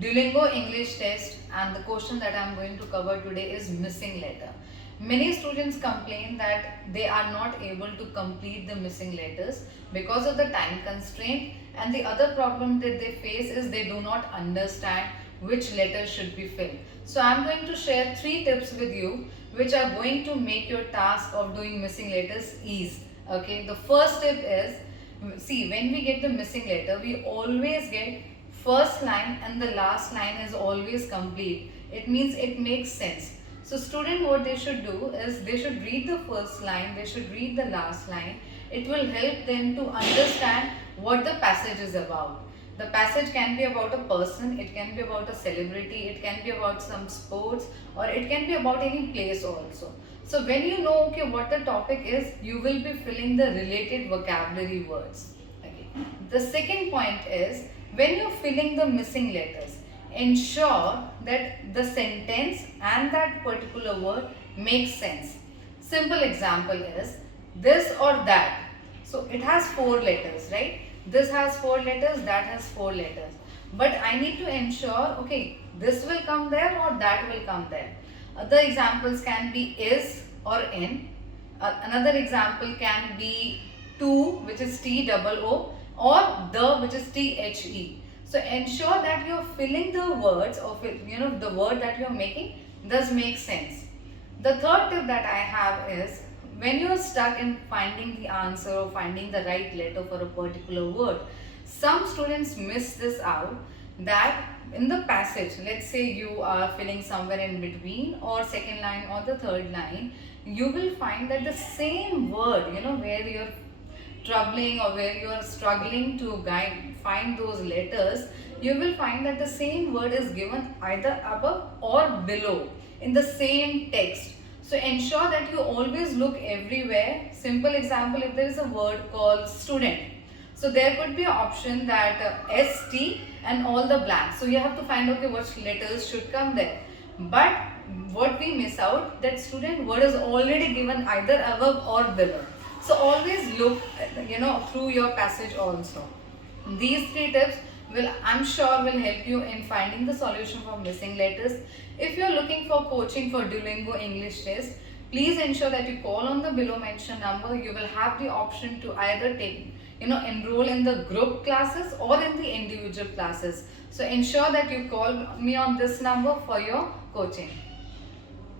Duolingo English test, and the question that I am going to cover today is missing letter. Many students complain that they are not able to complete the missing letters because of the time constraint, and the other problem that they face is they do not understand which letter should be filled. So I am going to share 3 tips with you which are going to make your task of doing missing letters easy. Okay, the first tip is, see, when we get the missing letter, we always get first line and the last line is always complete. It means it makes sense. So student, what they should do is they should read the first line, they should read the last line. It will help them to understand what the passage is about. The passage can be about a person, it can be about a celebrity, it can be about some sports, or it can be about any place also. So when you know what the topic is, you will be filling the related vocabulary words. Okay. The second point is, when you're filling the missing letters, ensure that the sentence and that particular word makes sense. Simple example is this or that. So it has 4 letters, right? This has 4 letters, that has 4 letters. But I need to ensure, okay, this will come there or that will come there. Other examples can be is or in. Another example can be to, which is TOO, or the, which is THE. So ensure that you are filling the words, or the word that you are making does make sense. The third tip that I have is, when you are stuck in finding the answer or finding the right letter for a particular word, some students miss this out, that in the passage, let's say you are filling somewhere in between or second line or the third line, you will find that the same word, where you are troubling or where you are struggling to find those letters, you will find that the same word is given either above or below in the same text. So ensure that you always look everywhere. Simple example, if there is a word called student, so there could be an option that ST and all the blanks. So you have to find which letters should come there. But what we miss out, that student word is already given either above or below. So always look, through your passage also. These 3 tips I'm sure will help you in finding the solution for missing letters. If you are looking for coaching for Duolingo English test, please ensure that you call on the below mentioned number. You will have the option to either take, enroll in the group classes or in the individual classes. So ensure that you call me on this number for your coaching.